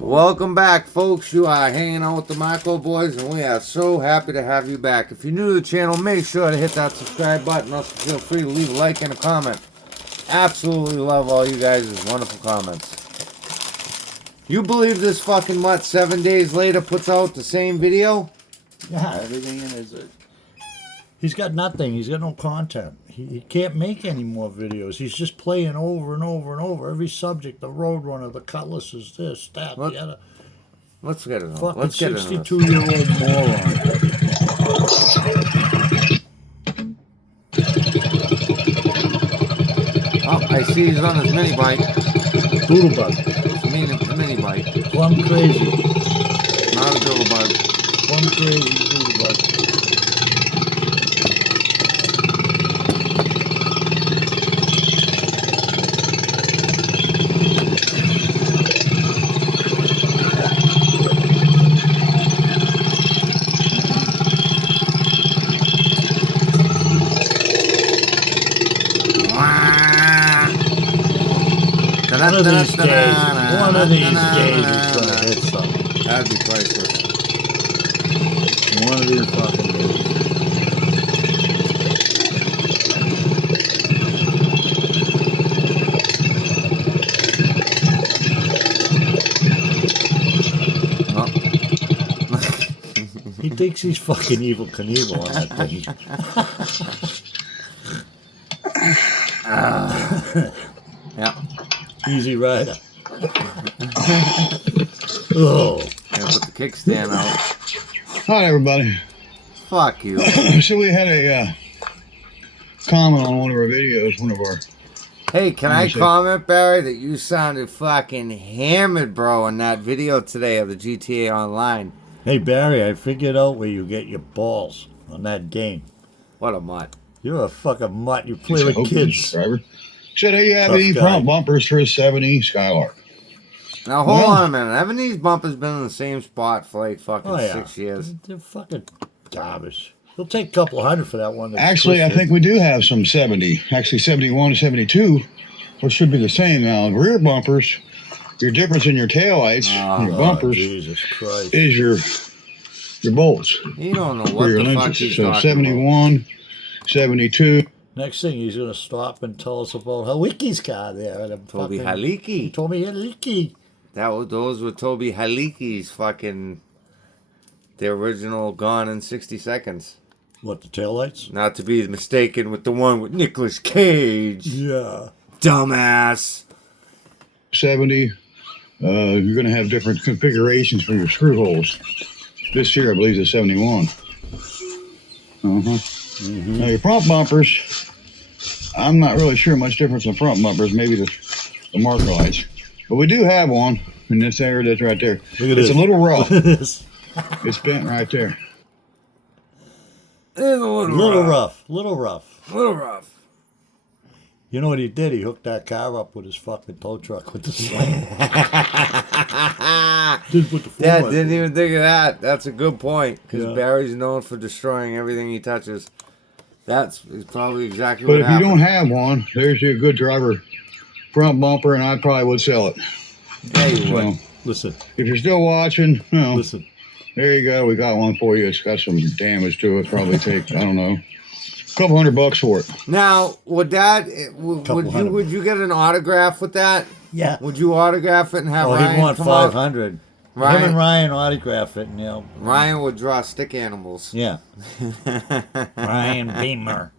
Welcome back, folks. You are hanging out with the Marco Boys, and we are so happy to have you back. If you're new to the channel, make sure to hit that subscribe button. Also, feel free to leave a like and a comment. Absolutely love all you guys' wonderful comments. You believe this fucking mutt 7 days later puts out the same video? Yeah, everything in his. He's got nothing. He's got no content. He can't make any more videos. He's just playing over and over and over. Every subject, the Roadrunner, the Cutlass is this, that, the other. Let's get it on. Fucking Let's get it on. 62-year-old moron. Oh, I see he's on his mini bike. Doodlebug. It's a mini bike. Plum crazy. Not a doodlebug. Plum crazy Doodlebug. One of these days, he's gonna hit something. That'd be priceless. One of these fucking days. Oh. He thinks he's fucking Evil Knievel on that thing. Yeah. Easy Rider. Oh. Gonna put the kickstand out. Hi, everybody. Fuck you. So we had a comment on one of our videos, Hey, can I say- comment, Barry, that you sounded fucking hammered, bro, in that video today of the GTA Online? Hey, Barry, I figured out where you get your balls on that game. What a mutt. You're a fucking mutt. You play with kids. Driver. Said, hey, you have Tough any guy. front bumpers for a 70 Skylark? Now, hold Well- on a minute. Haven't these bumpers been in the same spot for like fucking Oh, yeah. 6 years? They're fucking garbage. They'll take a couple $100 for that one. that's Actually, I twisted. think we do have some 70. Actually, 71 to 72, which should be the same. Now, rear bumpers, your difference in your taillights, your Oh, bumpers, Jesus Christ. is your bolts You don't know for what your the fuck lenses. he's So talking 71, 72. Next thing, he's going to stop and tell us about Haliki's car there. about. Toby He Haliki. told me Haliki. Those were Toby Haliki's fucking... The original Gone in 60 Seconds. What, the taillights? Not to be mistaken with the one with Nicolas Cage. Yeah. Dumbass. 70. You're going to have different configurations for your screw holes. This here, I believe, is a 71. Now, your front bumpers, I'm not really sure much difference in front bumpers, maybe the marker lights. But we do have one in this area that's right there. Look at It's this. a little rough. Look at this. It's bent right there. It's a Little rough. Little rough. Little rough. You know what he did? He hooked that car up with his fucking tow truck with the sling. Didn't put the Dad forward. didn't even think of that. That's a good point. Because Yeah. Barry's known for destroying everything he touches. That's probably exactly But what if happened. you don't have one, there's your good driver front bumper, and I probably would sell it. Yeah, you would. So, Listen, if you're still watching, listen. there you go. We got one for you. It's got some damage to it. Probably take, I don't know, a couple $100 for it. Now, would that Couple hundred. would you get an autograph with that? Yeah. Would you autograph it and have Oh, Ryan he'd want come out? 500. Him Ryan, and Ryan autograph it, and Ryan would draw stick animals. yeah. Ryan Beamer.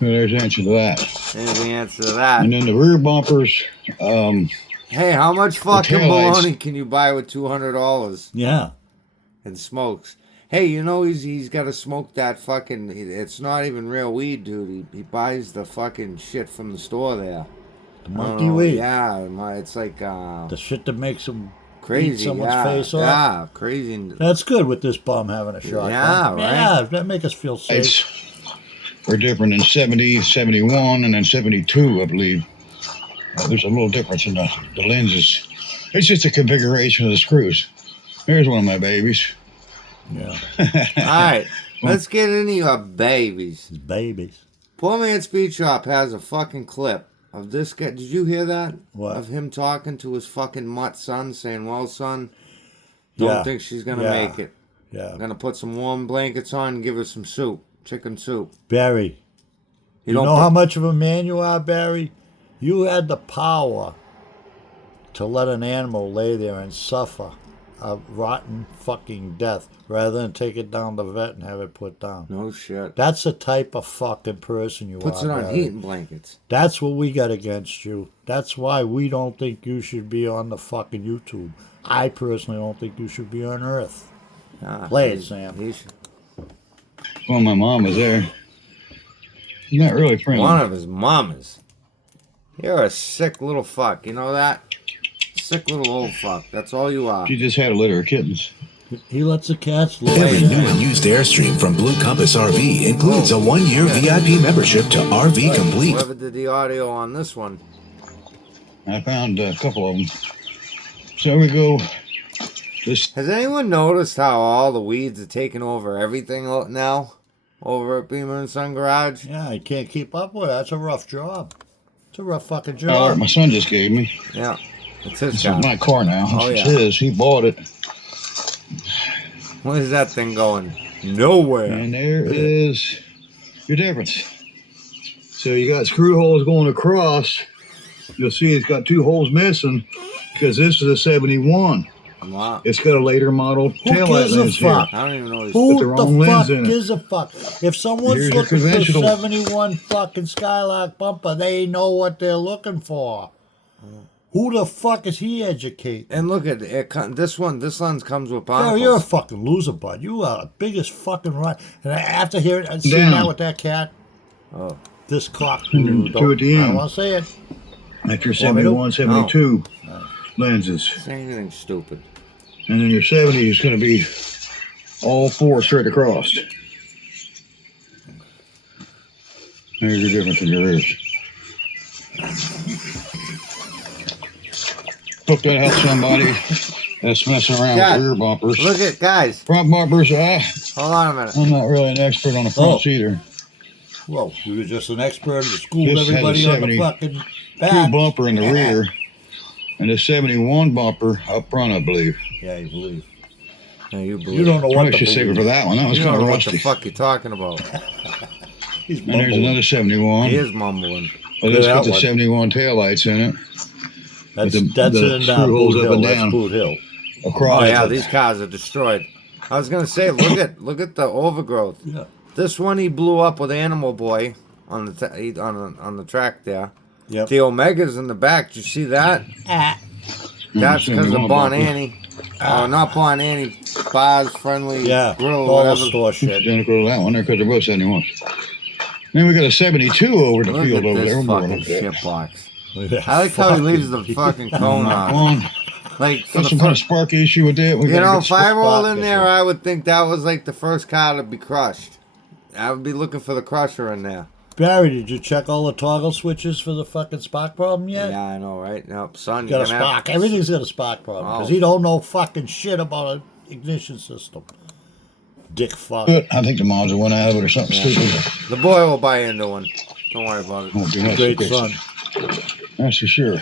There's the answer to that. There's the answer to that. And then the rear bumpers, Hey, how much fucking taillights. baloney can you buy with $200 Yeah. and smokes? Hey, you know he's got to smoke that fucking. It's not even real weed, dude. He buys the fucking shit from the store there. The monkey weed. Yeah, it's like The shit that makes him crazy. eat someone's yeah, face off. Yeah, crazy. That's good with this bum having a shot. Yeah, right. Yeah, that make us feel safe. are different in 70, 71, and then 72, I believe. There's a little difference in the lenses. It's just a configuration of the screws. There's one of my babies. Yeah. All right, let's get into your babies. His babies. Poor Man Speed Shop has a fucking clip of this guy. Did you hear that? What? Of him talking to his fucking mutt son, saying, "Well, son, don't Yeah. think she's gonna Yeah. make it. Yeah. I'm gonna put some warm blankets on and give her some soup, chicken soup." Barry, you don't know put- how much of a man you are, Barry? You had the power to let an animal lay there and suffer a rotten fucking death rather than take it down to the vet and have it put down. No shit. That's the type of fucking person you Puts are, it on Barry. heating blankets. That's what we got against you. That's why we don't think you should be on the fucking YouTube. I personally don't think you should be on Earth. Nah, Play it, he- Sam. he should- Well, my mom was there. She's not really friendly. One of his mamas. You're a sick little fuck. You know that? Sick little old fuck. That's all you are. She just had a litter of kittens. He lets the cats Every live. new and used Airstream from Blue Compass RV includes a 1-year VIP membership to RV Complete. Whoever did the audio on this one. I found a couple of them. So we go. This Has anyone noticed how all the weeds are taking over everything now? Over at Beamer and Son Garage? Yeah, you can't keep up with it. That's a rough job. It's a rough fucking collar job. my son just gave me. Yeah. It's his This car. is my car now. Oh, It's yeah. his. He bought it. Where's that thing going? Nowhere. And there is your difference. So you got screw holes going across. You'll see it's got 2 holes missing because this is a 71. Wow. It's got a later model Who taillight gives a lens here. fuck? I don't even know these. Put Who the the wrong lens fuck in it. gives a fuck? If someone's Here's your looking for a conventional. 71 fucking Skylark bumper, they know what they're looking for. Who the fuck is he educating? And look at it. This lens comes with Oh, you're a barnacles. fucking loser, bud. You are the biggest fucking run. And after hearing and seeing Down. that with that cat, Oh. this cock. Mm, don't- two at the I end. don't want to say it. Like your Want me to? 71, 72 lenses. Say anything stupid. And then your 70 is going to be all 4 straight across. There's your difference in your ears. Hope that helps somebody that's messing around Yeah. with rear bumpers. Look at, guys. Front bumpers, Hold on a minute. I'm not really an expert on the fronts Oh. either. Whoa, you were just an expert who schooled This has a everybody on the 72 fucking back. bumper in the rear, and a 71 bumper up front, I believe. Yeah, you believe. No, you believe. You don't know what Probably to should save it believe. for that one. That was You kind don't of know what the rusty. fuck you're talking about. He's And there's mumbling. another 71. He is mumbling. But Look it's at got that the one. 71 taillights in it. That's with that's the in screw holes Boot up Hill. and That's down. Boot Hill. Across. Oh yeah, these cars are destroyed. I was gonna say, look at the overgrowth. Yeah. This one he blew up with Animal Boy on the on the track there. Yep. The Omega's in the back. Did you see that? That's because of 71 Bon bumper. Annie. Oh, not Bon Annie. Bars Friendly Yeah. Grill, All the whatever. store It's shit. identical to that one there because they're both 71s. Then we got a 72 over the Look field at over this there. We're fucking going up there. shit box. I like how he leaves the fucking cone Knock on. one. Like for Got the some kind of first, spark issue with that. We you gotta know, get if I rolled spark in there, issue. I would think that was like the first car to be crushed. I would be looking for the crusher in there. Barry, did you check all the toggle switches for the fucking spark problem yet? Yeah, I know, right? Nope, son, Got a you're gonna have- spark. Everything's got a spark problem because Oh. he don't know fucking shit about an ignition system. Dick fuck. But I think the mods went out of it or something stupid. The boy will buy into one. Don't worry about it. Won't be much Great of a- son. That's for sure.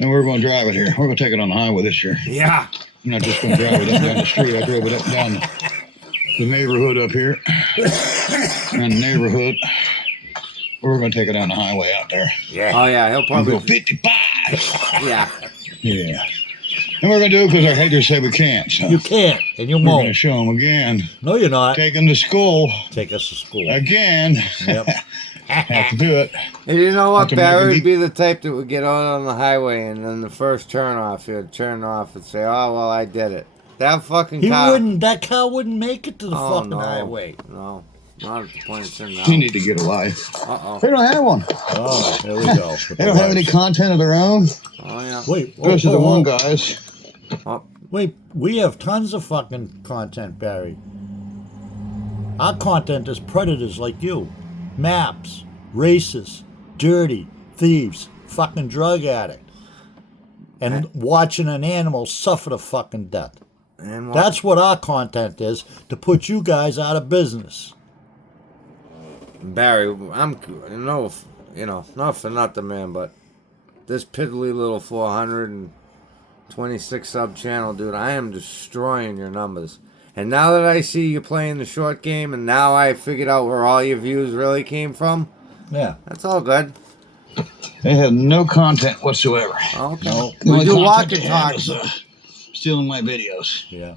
And we're going to drive it here. We're going to take it on the highway this year. Yeah. I'm not just going to drive it up down the street. I drove it up and down the neighborhood up here. And the neighborhood. We're going to take it on the highway out there. Yeah. Oh yeah, he'll And probably. go 55. Yeah. Yeah. And we're going to do it because our haters say we can't. So You can't, and you we're going to won't. show them again. No, you're not. Take them to school Take us to school. again. Yep. Have to do it. And you know what? Have to make Barry it would be the type that would get out on the highway and then the first turn off, he would turn off and say, "Oh well, I did it." That fucking He car. wouldn't. That car wouldn't make it to the Oh, fucking no. highway. No, not at the point it's in now. You need to get a life. Uh They don't have one. Oh, there we go. They don't have any content of their own. oh. Yeah. Wait, Those are the one guys. Oh, Wait, we have tons of fucking content, Barry. Our content is predators like you. Maps, races, dirty, thieves, fucking drug addict. And watching an animal suffer to fucking death. and what? That's what our content is, to put you guys out of business. Barry. I'm no. you know, not for nothing, man, but this piddly little 426 sub channel, dude, I am destroying your numbers. And now that I see you playing the short game, and now I figured out where all your views really came from, Yeah. that's all good. They have no content whatsoever. Okay. No. We Only do content walk they and have talk. is, stealing my videos. Yeah.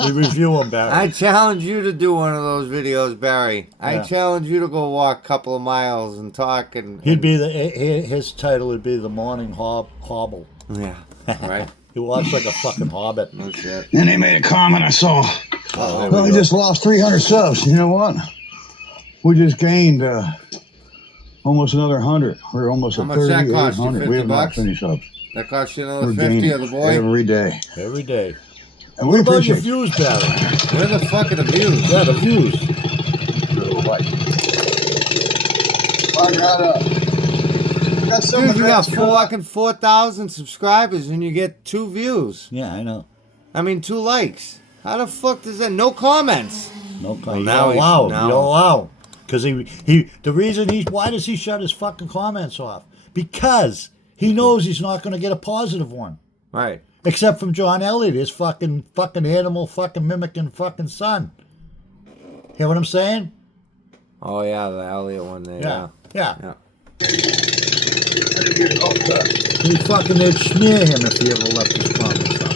We review them, Barry. I challenge you to do one of those videos, Barry. I Yeah. challenge you to go walk a couple of miles and talk. And He'd be his title would be the Morning Hobble. yeah, right. He walks like a fucking hobbit. No shit. And they made a comment I saw. Oh, Well, we just lost 300 subs. You know what? We just gained almost another 100. We're almost How at much that cost you, 3,800. We have 50 not bucks? finished subs. That cost you another We're 50 gaining of the boy? every day. Every day. And we What about your appreciate views, Barry? Where the fuck are the views? Yeah, the views. Dude, you got fucking 4,000 subscribers and you get 2 views. Yeah, I know. I mean, 2 likes. How the fuck does that? No comments. No Well, comment. now You don't he's- allow. now- You don't allow. Because the reason why does he shut his fucking comments off? Because he knows he's not going to get a positive one. Right. Except from John Elliott, his fucking animal fucking mimicking fucking son. Hear what I'm saying? Oh, yeah, the Elliot one there. Yeah. Yeah. Yeah. Yeah. He fucking, they'd smear him if he ever left his comments up.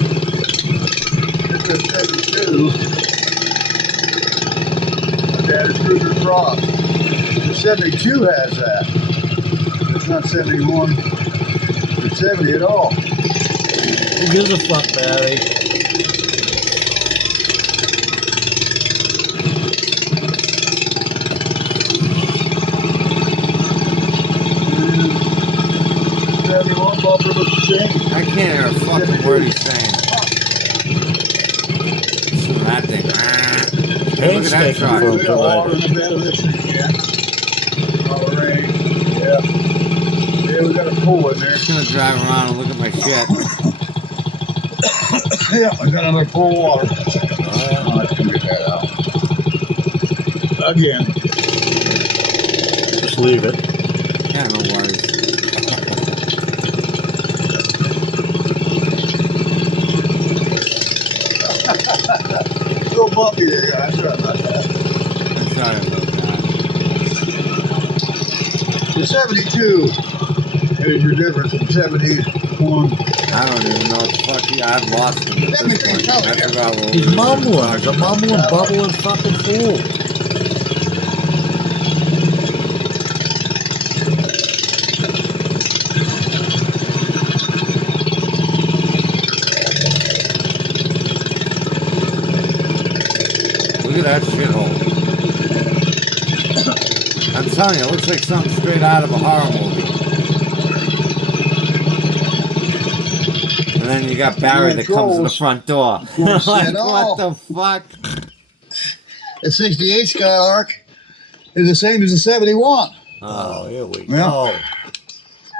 That is Kruger Cross. The 72 has that. It's not 71. It's 70 at all. Who gives a fuck, Barry? I can't hear a fucking word he's saying. Listen to that thing. Hey, look at that Painstaking truck. for him We got water tonight. in the bed of this thing again. All the rain. Yeah. Yeah, we got a pool in there. I'm just gonna drive around and look at my shit. Yeah, I got another pool of water. Oh, that's gonna get that out. Again. Just leave it. Yeah, no worries. Little bumpy there, guys. Sorry about that. I'm sorry about that. The 72 is your difference from 71. I don't even know what the fuck I've lost him at this point. I forgot what we He's were mumbling. He's a talking about. mumbling, bubbling fucking fool. Look at that shithole. I'm telling you, it looks like something straight out of a horror movie. And then you got Barry that comes to the front door. course, Like, at all. what the fuck? The 68 Skylark is the same as the 71. Oh, here we Yeah. go.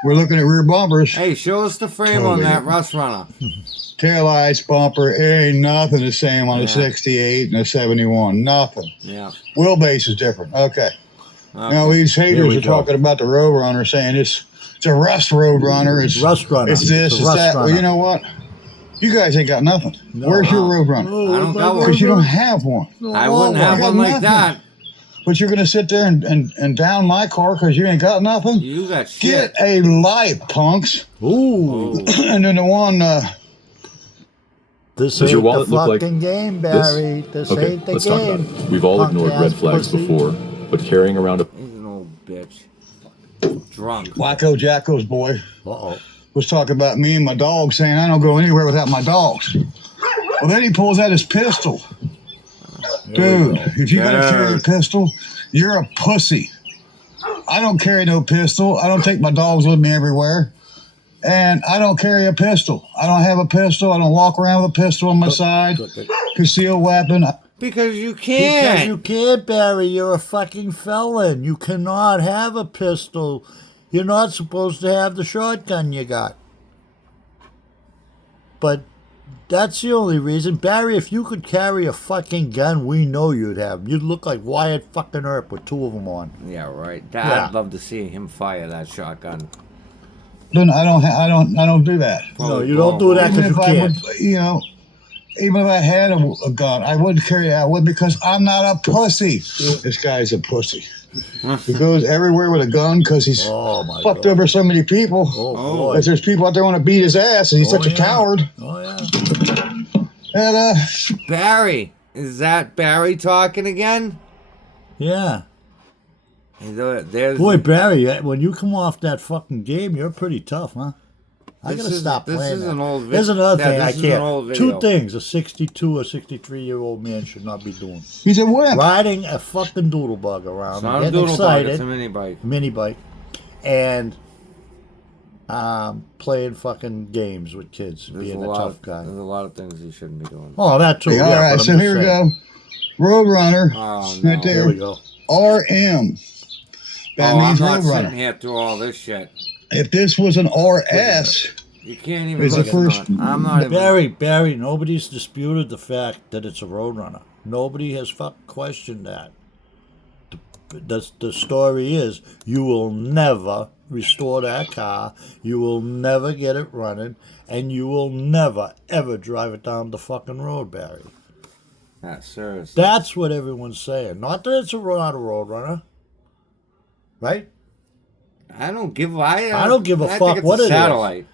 We're looking at rear bumpers, Hey, show us the frame on that Rust Runner. taillights, bumper. It ain't nothing the same on Yeah. the 68 and the 71. Nothing. Yeah. Wheelbase is different. Okay. Okay. Now these Here haters we are go. talking about the Roadrunner, saying it's a Rust Roadrunner. It's Rust Runner. It's this. It's a It's Rust that. Well, Runner. you know what? You guys ain't got nothing. No. Where's your Roadrunner? I don't got one. Because you don't have one. I wouldn't have I got one like nothing. that. But you're gonna sit there and down my car because you ain't got nothing. You got shit. Get a life, punks. Ooh. Oh. And then the one. This Does your ain't the wallet look like fucking game, Barry. This Okay, ain't the let's talk about game. it. We've all ignored Punk-ass red flags pussy. before, but carrying around a He's an old bitch. Fucking drunk. Wacko Jacko's boy Uh-oh. was talking about me and my dog, saying I don't go anywhere without my dogs. Well, then he pulls out his pistol. Dude, if you gotta carry a pistol, you're a pussy. I don't carry no pistol. I don't take my dogs with me everywhere. And I don't carry a pistol. I don't have a pistol. I don't walk around with a pistol on my side. Concealed weapon. Because you Because can't. you can't, Barry. You're a fucking felon. You cannot have a pistol. You're not supposed to have the shotgun you got. But That's the only reason. Barry, if you could carry a fucking gun, we know you'd have. You'd look like Wyatt fucking Earp with two of them on. Yeah, right. Yeah. I'd love to see him fire that shotgun. Then I don't do that. No, you don't do that because Even you if I can't. would, even if I had a gun, I wouldn't carry it out with because I'm not a pussy. This guy's a pussy. He goes everywhere with a gun because he's Oh, my fucked God. over so many people. Oh, boy. Because there's people out there want to beat his ass, and he's such a yeah. coward. Oh, yeah. And Barry, is that Barry talking again? Yeah. There's Boy, Barry, when you come off that fucking game, you're pretty tough, huh? I This gotta is- stop this playing is that. an old vid- There's another yeah, thing I this is an can't. old Two video. things a 62 or 63-year-old man should not be doing. he's a wimp. Riding a fucking doodle bug around, it's not a getting doodle bug, excited, it's a mini bike. mini bike, and playing fucking games with kids, being a tough guy. There's a lot of things you shouldn't be doing. Oh, that too. All yeah, right, but I'm so just here we saying. go. Roadrunner. Oh, no. Right Here there. we go. RM. That Oh, I'm means not sitting Roadrunner. here through all this shit. If this was an RS, You can't even. It's the look at first- it. I'm not even. Barry, nobody's disputed the fact that it's a Roadrunner. Nobody has questioned that. The story is you will never restore that car, you will never get it running, and you will never, ever drive it down the fucking road, Barry. Yeah, seriously. That's what everyone's saying. Not that it's not a Roadrunner. Right? I don't give. I don't give a I fuck think it's what a it is. satellite.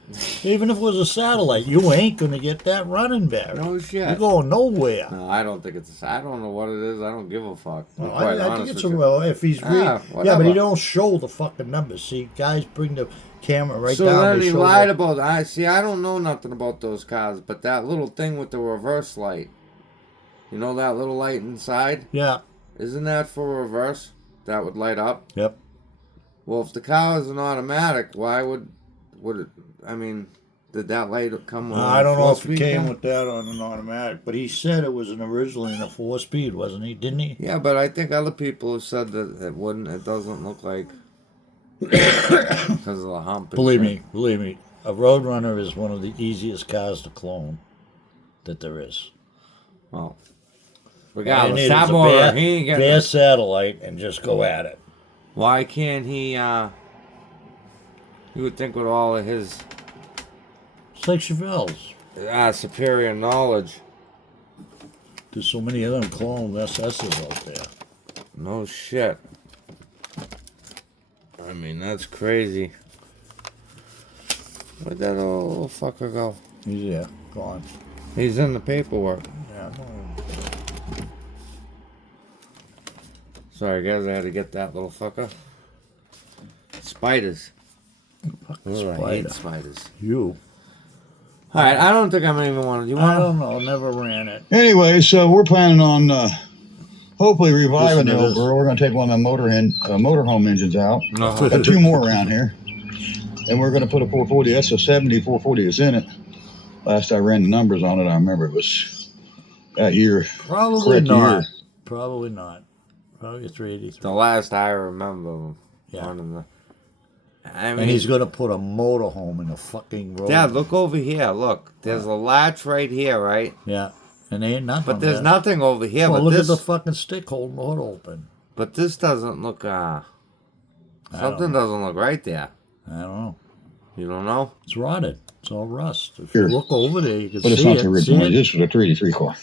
Even if it was a satellite, you ain't gonna get that running, Barry. No shit. You're going nowhere. No, I don't think it's. I don't know what it is. I don't give a fuck. to be Well, quite I think honest it's with a you. well. If he's reading, yeah, whatever. but he don't show the fucking numbers. See, guys bring the camera right So down. then They he show lied the- about. I see. I don't know nothing about those cars, but that little thing with the reverse light. You know that little light inside? Yeah. Isn't that for reverse? That would light up. Yep. Well, if the car is an automatic, why would it? I mean, did that light come with? I don't know if it 4-speed came thing? with that on an automatic, but he said it was originally in a 4-speed, wasn't he? Didn't he? Yeah, but I think other people have said that it wouldn't. It doesn't look like because of the hump. and shit. Believe me, a Roadrunner is one of the easiest cars to clone that there is. Well, All you regardless, need is that a boy, bare, he ain't getting. bare satellite and just go at it. Why can't he? You would think with all of his It's like Chevelle's. superior knowledge. There's so many of them clone SS's out there. No shit. I mean, that's crazy. Where'd that old fucker go? Yeah, gone. He's in the paperwork. Yeah, Sorry, guys, I had to get that little fucker. Spiders. Ugh, I hate spiders. you. All right, I don't think I'm even want to. You I want don't know. Never ran it. anyway, so we're planning on hopefully reviving Listen the to old this. girl. We're going to take one of the motorhome engines out. to? Got two more around here. And we're going to put a 440. That's a 70 440 is in it. Last I ran the numbers on it, I remember it was that year. Probably Correct not. year. Probably not. Probably 383. The last I remember Yeah. running the. I mean, And he's going to put a motorhome in a fucking road. Dad, look over here. Look, there's a latch right here, right? Yeah. And they ain't nothing. But there's there. nothing over here. Well, but look this, at the fucking stick holding the hood open. but this doesn't look. don't Something doesn't look right there. I don't know. You don't know? It's rotted. It's all rust. If Here. you look over there, you can But it's see not it. the original. See it? This was a 383 car.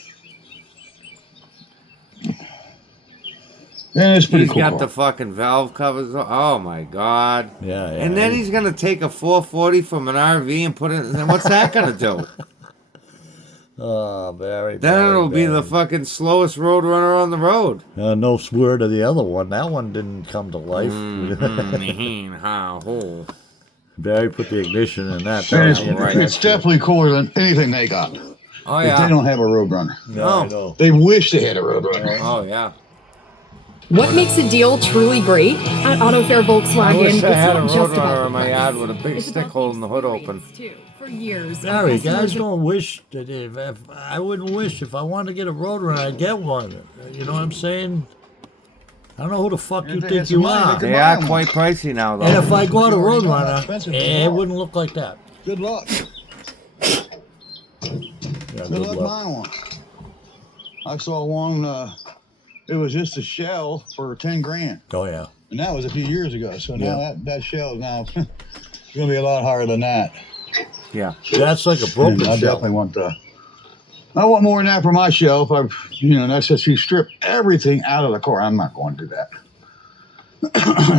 Yeah, it's a pretty He's cool got car. the fucking valve covers. Oh my god! Yeah, yeah. And then he's gonna take a 440 from an RV and put it. And what's that gonna do? Oh, Barry. Then Barry, it'll be the Barry. fucking slowest road runner on the road. No word of the other one. That one didn't come to life. Ha-ho. Barry put the ignition in that. And it's, That was right. it's definitely cooler than anything they got. Oh If they yeah. don't have a Roadrunner. Yeah, Oh. I know. They wish they had a Roadrunner. Oh yeah. What makes a deal truly great? At Auto Fair Volkswagen, I wish I it's had a not just about roadrunner the in my price. yard with a big It's stick about holding the hood open. experience, too. For years, Barry, guys customers don't wish that if I wouldn't wish if I wanted to get a Roadrunner, I'd get one. You know what I'm saying? I don't know who the fuck Yeah, you they think had some you money, are. they could They buy are one. quite pricey now, though. And if I got a You already know how Roadrunner, expensive they it are. wouldn't look like that. Good luck. Yeah, Good luck buying one. I saw one. It was just a shell for 10 grand, Oh yeah. and that was a few years ago. So now Yeah. that shell is now going to be a lot higher than that. Yeah. That's like a broken And I shell. definitely want I want more than that for my shelf. That's if you strip everything out of the car. I'm not going to do that.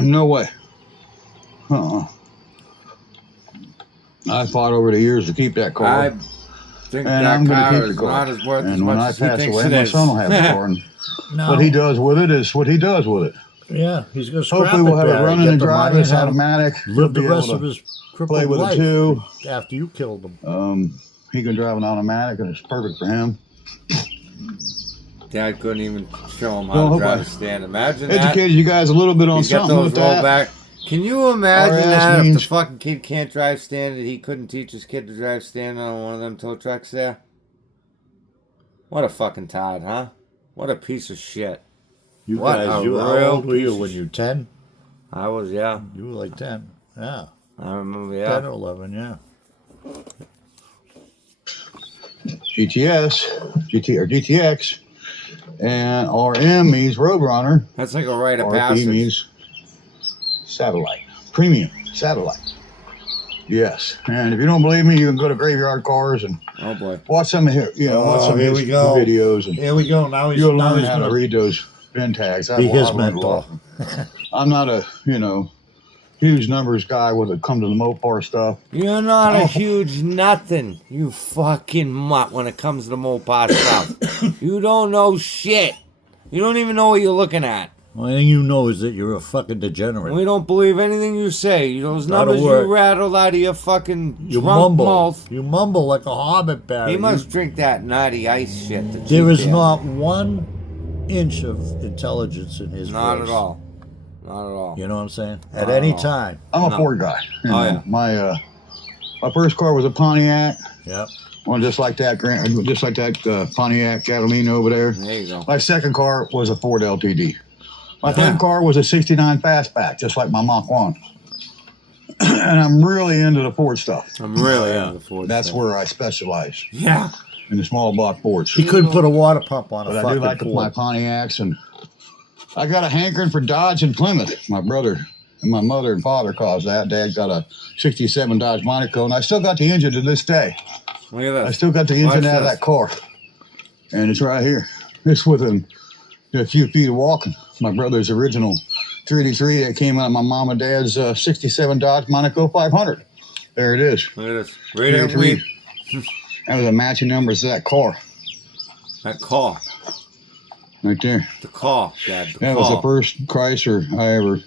No way. I fought over the years to keep that car. I think And that I'm gonna car keep the is car. not as worth as And when much I as he pass thinks away, it my is. son will have the car. And No. what he does with it is what he does with it. Yeah, he's gonna scrap Hopefully we'll it, have it Barry. running Get and the driving. money It's and have him automatic. live the He'll be rest able of to his crippled play with life it too. after you killed him. He can drive an automatic, and it's perfect for him. Dad couldn't even show him Well, how to hope drive I a stand. Imagine that. Educated you guys a little bit on You get something those with that. rollback. Can you imagine RS that if the means- fucking kid can't drive standard, he couldn't teach his kid to drive standard on one of them tow trucks there? What a fucking tide, huh? What a piece of shit. You What guys, a how real old were you piece of when you 10? I was, yeah. You were like 10. Yeah. I remember, 10 yeah. or 11, yeah. GTX, and RM means Roadrunner. That's like a rite of RP passage. means satellite, premium satellite. Yes, and if you don't believe me, you can go to Graveyard Cars and Oh boy. watch some of his, watch some of here his we go. videos, and Here we go. Now he's, you'll now learn he's how to gonna read those bin tags. be his I've learned a mentor. lot. I'm not a huge numbers guy when it comes to the Mopar stuff. You're not Oh. a huge nothing, you fucking mutt, when it comes to the Mopar stuff. You don't know shit. You don't even know what you're looking at. The only thing you know is that you're a fucking degenerate. We don't believe anything you say. Those Not a numbers word. you rattled out of your fucking You drunk mumble. mouth. You mumble like a hobbit, Barry. He You- must drink that naughty ice shit. that There you is did. not 1 inch of intelligence in his Not voice. at all. Not at all. You know what I'm saying? At Not any at all. time. I'm a No. Ford guy. Oh, yeah. My first car was a Pontiac. Yep. One just like that Pontiac Catalina over there. There you go. My second car was a Ford LTD. My Yeah. third car was a '69 Fastback, just like my Mach 1. And I'm really into the Ford stuff. I'm really Yeah. into the Ford That's stuff. where I specialize, Yeah. in the small block Fords. He couldn't put a water pump on a But I fucking do like my Ford. Pontiacs, and I got a hankering for Dodge and Plymouth. My brother and my mother and father caused that. Dad got a '67 Dodge Monaco, and I still got the engine to this day. Look at I this. still got the engine Watch out of this. that car, and it's right here. It's within a few feet of walking. My brother's original 383 that came out of my mom and dad's '67 Dodge Monaco 500. There it is. Look at this. Right here, 383. read That was a matching numbers to that car that car. right there. The car, Dad. The That car. was the first Chrysler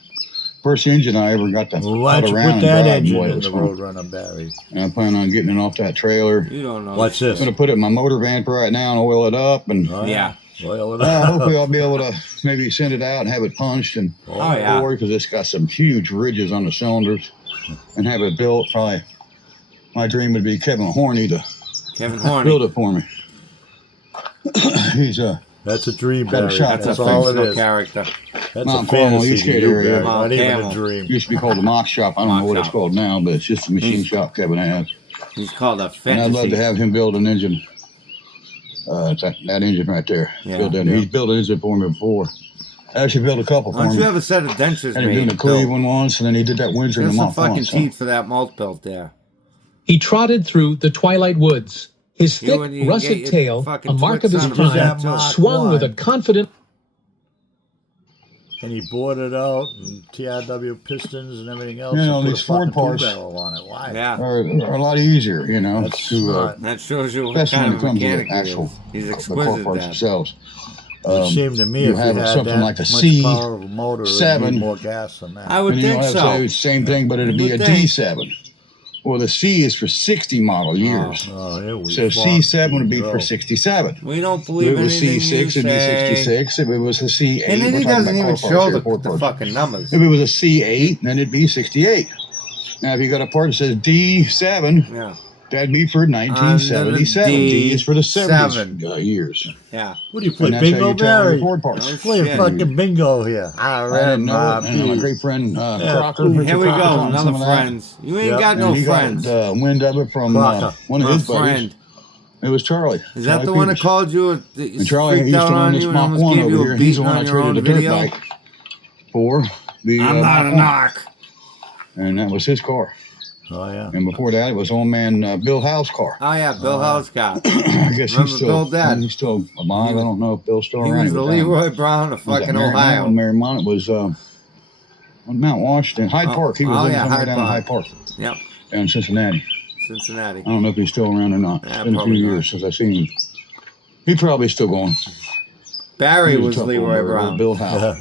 first engine I ever got to Why out don't you around put and that drive. engine Boy, it in was the fun. Roadrunner, Barry? And I plan on getting it off that trailer. You don't know. Watch this. I'm gonna put it in my motor van for right now and oil it up, and Oh, Yeah. Oil it hopefully up. I'll be able to maybe send it out and have it punched and Oh, yeah. because it's got some huge ridges on the cylinders, and have it built. Probably my dream would be Kevin Horney to Kevin Horney. build it for me. He's That's a dream, Got a Barry. shot. That's That's a all it fictional is. character. That's Mount a Carmel, fantasy Eastgate to you, area. Barry. Mount Not even Carmel. a dream. used to be called the Mock Shop. I don't know what it's Shop. called now, but it's just a machine shop Kevin has. He's called a And fantasy. I'd love to have him build an engine. It's that engine right there. Yeah, Built that. yeah. He's built an engine for me before. I actually built a couple Why for don't him. you have a set of dentures Had him doing made? the Cleveland once, and then he did that Windsor in There's the some Mont fucking Blanc. So. teeth for that malt belt there. He trotted through the twilight woods, his You thick, and you russet get your tail, fucking a mark of twits his on prime, that Mach swung with a 1. confident And he bored it out and TRW pistons and everything else. You know, and put these a fucking Ford parts- two-barrel on it. Why? Yeah. Are a lot easier, you know, That's to smart. That shows you what especially kind when of it comes to mechanic the he actual is. He's the car exquisite, parts Dad. themselves. It seemed to me you if you have had something that like a much C power of a motor, it would 7. need more gas than that. I would And you think have so. the same thing, but it'd You be a would think. D7. Well, the C is for 60 model years. Oh, here we So fuck C7 would be go. for 67. We don't If believe it was anything C6, you it'd be say. 66. If it was a C8, And then we're he talking doesn't about even car show parts, the Ford parts. fucking numbers. If it was a C8, then it'd be 68. Now, if you got a part that says D7, Yeah. that'd be for 1977. D is for the 70s D7. years. Yeah. What do you play, And that's how bingo, you tell your Barry? Ford parts. No Play a shit. fucking bingo here. I didn't know it. And my great friend Crocker. Here Richard Here we Crocker go. taught me Another some of that. friends. You ain't Yep. got And no he friends. got wind of it from Crocker. one of My his buddies. friend. It was Charlie. Is that the one that Peters. called you? That And Charlie freaked used out to own on this you and Mach almost 1 gave over you here. a He's the beating one I on your traded own the dirt video? bike for. The I'm not a Mach 1. knock. And that was his car. Oh yeah. And before that, it was old man Bill Howe's car. Oh yeah, Bill Housecock. I guess Remember he's still, Bill Dad? He's still alive. I don't know if Bill's still He around. was the down- Leroy Brown of was that fucking Marymount? Ohio. Marymount. It was on Mount Washington, Hyde Oh, Park. He was oh, living yeah, somewhere Hyde down in Park. Hyde Park, Yep, down in Cincinnati. Cincinnati. I don't know if he's still around or not. Yeah, It's been a few probably not. years since I've seen him. He probably still going. Barry He was a tough Leroy old Brown. Bill Howe.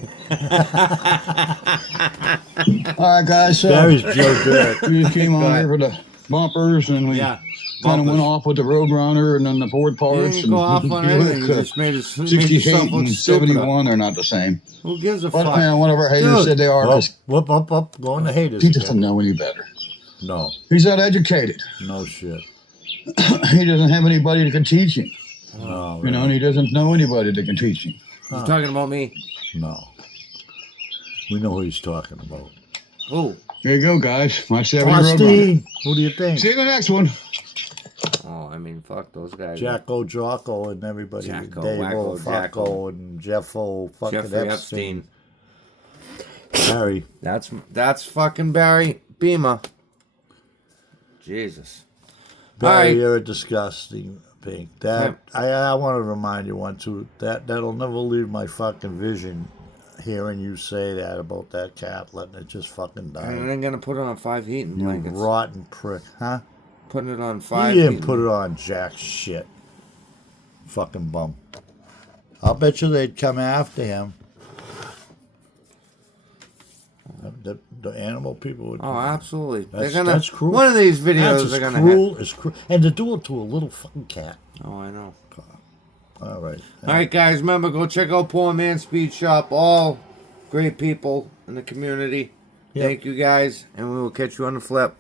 All right, guys. So Barry's Joe Dirt. we just came Go on ahead. here for the bumpers, and we Yeah. kind of bumpers. went off with the Roadrunner and then the Ford You parts. didn't go off on anything. You Buick, just made yourself 68 look and stupid. 71 are not the same. Who gives a But fuck? man, one of our haters Dude. said they are Oh, because whoop, going to haters. he doesn't again. know any better. No, He's not educated. no shit. He doesn't have anybody that can teach him. No, You know, and he doesn't know anybody that can teach him. You talking about me? no. We know who he's talking about. Who? There you go, guys. My 70 Roadrunner. Austin, who do you think? See you in the next one. Oh, I mean, fuck those guys. Jacko, Jocko, and everybody. Jacko, Dave Wacko, Facko, Jacko. and Jeffo, fucking Jeffrey Epstein. Epstein. Barry. That's fucking Barry Beamer. Jesus. Barry, All right. you're a disgusting pig. That I want to remind you one too. That'll never leave my fucking vision. Hearing you say that about that cat, letting it just fucking And die. then gonna put it on 5 heating You blankets. rotten prick, huh? Putting it on 5 You didn't heating. put it on jack shit. Fucking bum. I'll bet you they'd come after him. The animal people would. Oh, absolutely. That's cruel. One of these That's videos as they're gonna cruel as cruel, and to do it to a little fucking cat. Oh, I know. All right. All right, guys. Remember, go check out Poor Man Speed Shop. All great people in the community. Yep. Thank you, guys, and we will catch you on the flip.